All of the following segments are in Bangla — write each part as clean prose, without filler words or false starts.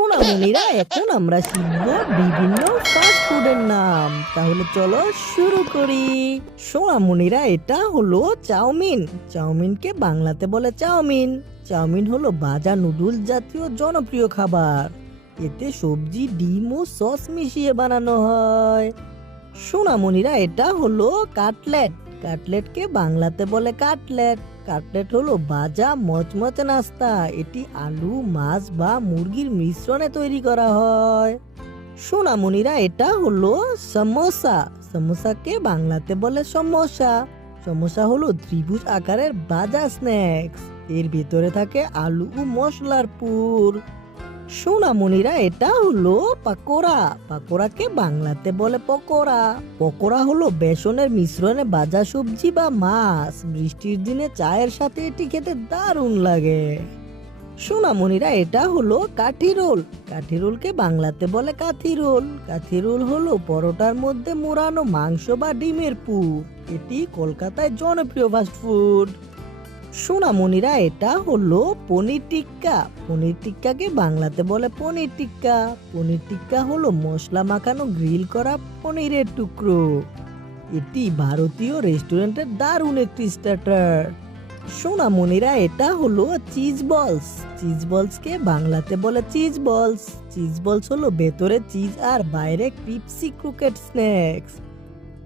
সোনামণিরা এখন আমরা শিখব বিভিন্ন ফাস্ট ফুডের নাম। তাহলে চলো শুরু করি। সোনামণিরা এটা হলো চাউমিন। চাউমিনকে বাংলাতে বলে চাউমিন। চাউমিন হলো ভাজা নুডলস জাতীয় জনপ্রিয় খাবার। এতে সবজি, ডিম ও সস মিশিয়ে বানানো হয়। সোনামণিরা এটা হলো কাটলেট। কাটলেটকে বাংলাতে বলে কাটলেট। কাটলেট হলো ভাজা মচমচে নাস্তা। এটি আলু, মাছ বা মুরগির মিশ্রণে তৈরি করা হয়। সোনামণিরা এটা হলো সমোসা। সমোসাকে বাংলাতে বলে সমোসা। সমোসা হলো ত্রিভুজ আকারের ভাজা স্ন্যাক্স। এর ভিতরে থাকে আলু ও মশলার পুর। সোনামণিরা এটা হলো পাকোড়া। পাকোড়াকে বাংলাতে বলে পকোড়া। পকোড়া হলো বেসনের মিশ্রণে ভাজা সবজি বা মাছ। বৃষ্টির দিনে চায়ের সাথে এটি খেতে দারুণ লাগে। সোনামণিরা এটা হলো কাঠি রোল। কাঠি রোলকে বাংলাতে বলে কাঠি রোল। কাঠি রোল হলো পরোটার মধ্যে মোড়ানো মাংস বা ডিমের পুর। এটি কলকাতায় জনপ্রিয় ফাস্ট ফুড। সোনামণিরা এটা হলো পনির টিক্কা। পনির টিক্কাকে বাংলাতে বলে পনির টিক্কা। পনির টিক্কা হলো মশলা মাখানো গ্রিল করা পনিরের টুকরো। এটি ভারতীয় রেস্টুরেন্টের দারুণ একটি স্টার্টার। সোনামণিরা এটা হলো চিজ বলস। চিজ বলসকে বাংলাতে বলে চিজ বলস। চিজ বলস হলো ভেতরে চিজ আর বাইরে ক্রিপসি ক্রুকেট স্ন্যাক্স।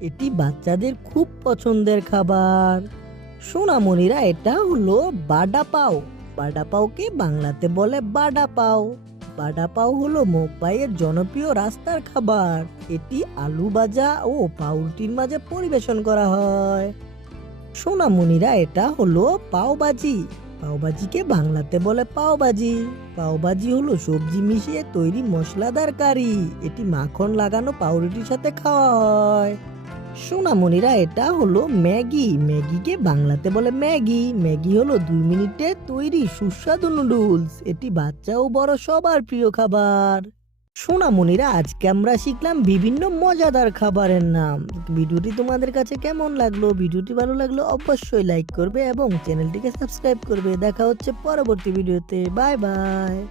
এটি বাচ্চাদের খুব পছন্দের খাবার। সোনামণিরা এটা হলো বাডা পাও। বাডা পাওকে বাংলাতে বলে বাডা পাও। বাডা পাও হলো মুম্বাইয়ের জনপ্রিয় রাস্তার খাবার। এটি আলু ভাজা ও পাউরুটির মাঝে পরিবেশন করা হয়। সোনামণিরা এটা হলো পাওভাজি। পাওভাজিকে বাংলাতে বলে পাওভাজি। পাওভাজি হলো সবজি মিশিয়ে তৈরি মশলাদার কারি। এটি মাখন লাগানো পাউরুটির সাথে খাওয়া হয়। সোনামণিরা এটা হলো ম্যাগি। ম্যাগিকে বাংলাতে বলে ম্যাগি। ম্যাগি হলো 2 মিনিটে তৈরি সুস্বাদু নুডলস। এটি বাচ্চা ও বড় সবার প্রিয় খাবার। সোনামণিরা আজকে আমরা শিখলাম বিভিন্ন মজাদার খাবারের নাম। ভিডিওটি তোমাদের কাছে কেমন লাগলো? ভিডিওটি ভালো লাগলো অবশ্যই লাইক করবে এবং চ্যানেলটিকে সাবস্ক্রাইব করবে। দেখা হচ্ছে পরবর্তী ভিডিওতে। Bye bye.